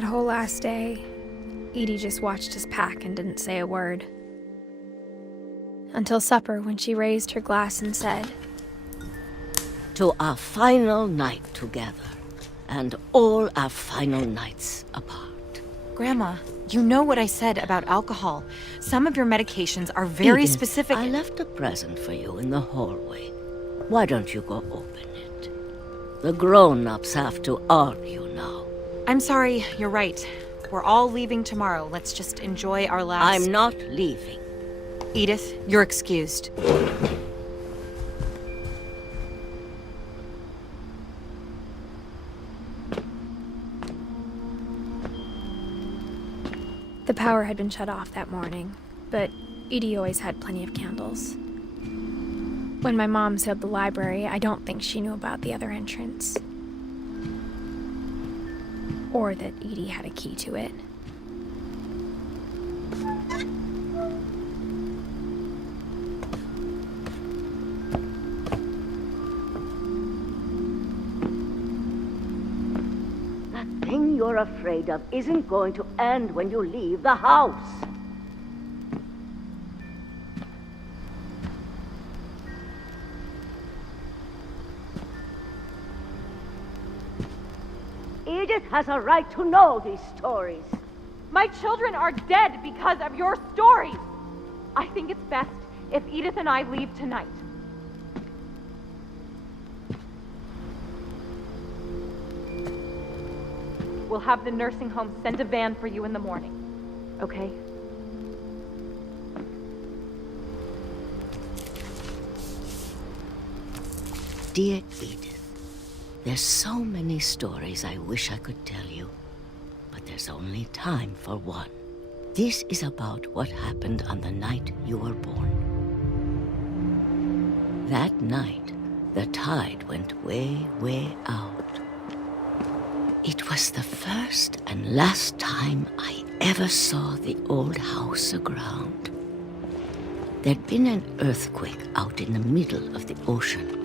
That whole last day, Edie just watched us pack and didn't say a word. Until supper, when she raised her glass and said, "To our final night together, and all our final nights apart." Grandma, you know what I said about alcohol. Some of your medications are very Edith, specific. I left a present for you in the hallway. Why don't you go open it? The grown-ups have to argue now. I'm sorry, you're right. We're all leaving tomorrow. Let's just enjoy our last... I'm not leaving. Edith, you're excused. The power had been shut off that morning, but Edie always had plenty of candles. When my mom sealed the library, I don't think she knew about the other entrance. Or that Edie had a key to it. That thing you're afraid of isn't going to end when you leave the house. Edith has a right to know these stories. My children are dead because of your stories. I think it's best if Edith and I leave tonight. We'll have the nursing home send a van for you in the morning, okay? Dear Edith, there's so many stories I wish I could tell you, but there's only time for one. This is about what happened on the night you were born. That night, the tide went way, way out. It was the first and last time I ever saw the old house aground. There'd been an earthquake out in the middle of the ocean.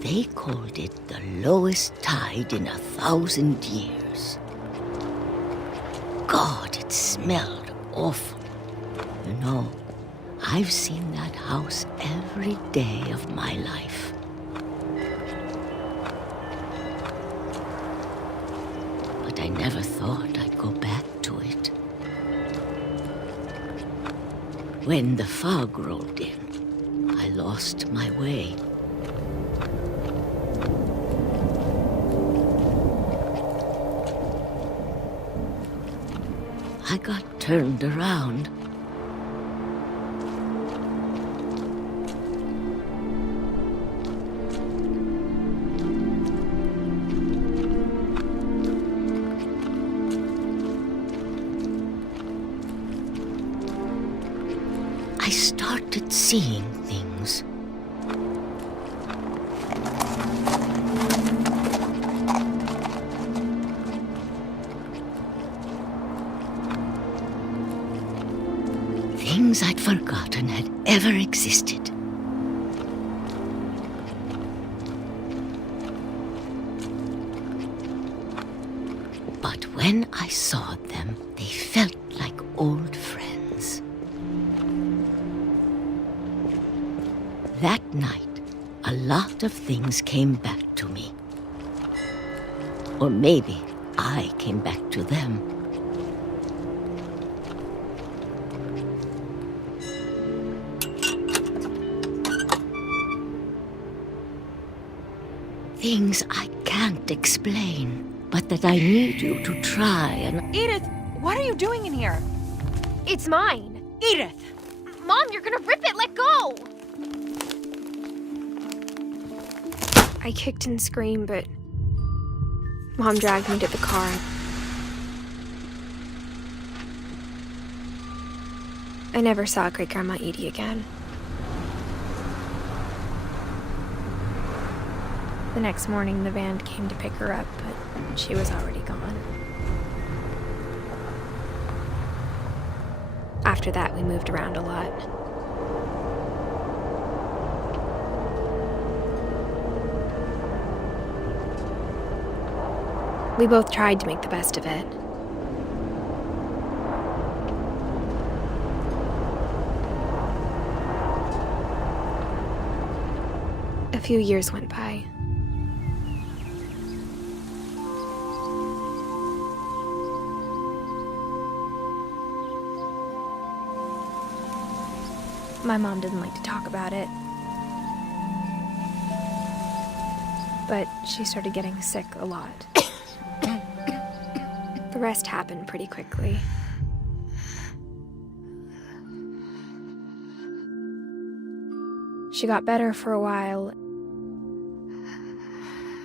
They called it the lowest tide in 1,000 years. God, it smelled awful. You know, I've seen that house every day of my life. But I never thought I'd go back to it. When the fog rolled in, I lost my way. I got turned around. I started seeing things. Things I'd forgotten had ever existed. But when I saw them, they felt like old friends. That night, a lot of things came back to me. Or maybe I came back to them. Things I can't explain, but that I need you to try and... Edith, what are you doing in here? It's mine! Edith! Mom, you're gonna rip it! Let go! I kicked and screamed, but Mom dragged me to the car. I never saw Great-Grandma Edie again. The next morning, the van came to pick her up, but she was already gone. After that, we moved around a lot. We both tried to make the best of it. A few years went by. My mom didn't like to talk about it. But she started getting sick a lot. The rest happened pretty quickly. She got better for a while,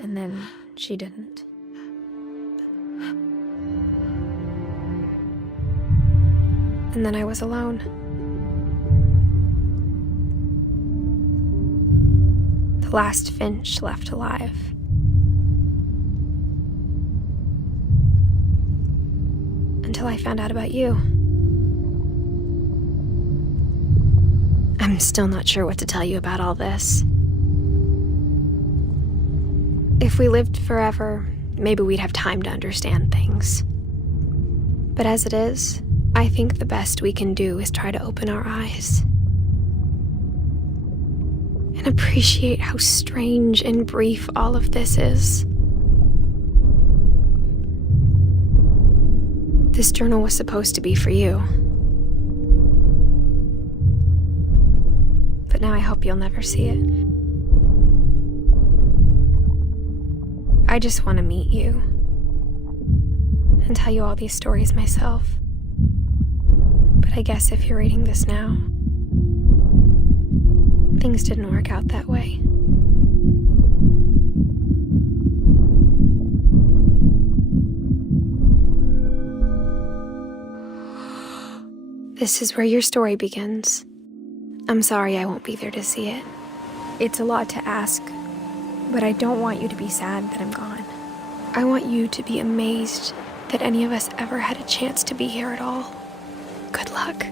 and then she didn't. And then I was alone. The last Finch left alive. Until I found out about you. I'm still not sure what to tell you about all this. If we lived forever, maybe we'd have time to understand things. But as it is, I think the best we can do is try to open our eyes. And appreciate how strange and brief all of this is. This journal was supposed to be for you. But now I hope you'll never see it. I just want to meet you and tell you all these stories myself. But I guess if you're reading this now, things didn't work out that way. This is where your story begins. I'm sorry I won't be there to see it. It's a lot to ask, but I don't want you to be sad that I'm gone. I want you to be amazed that any of us ever had a chance to be here at all. Good luck.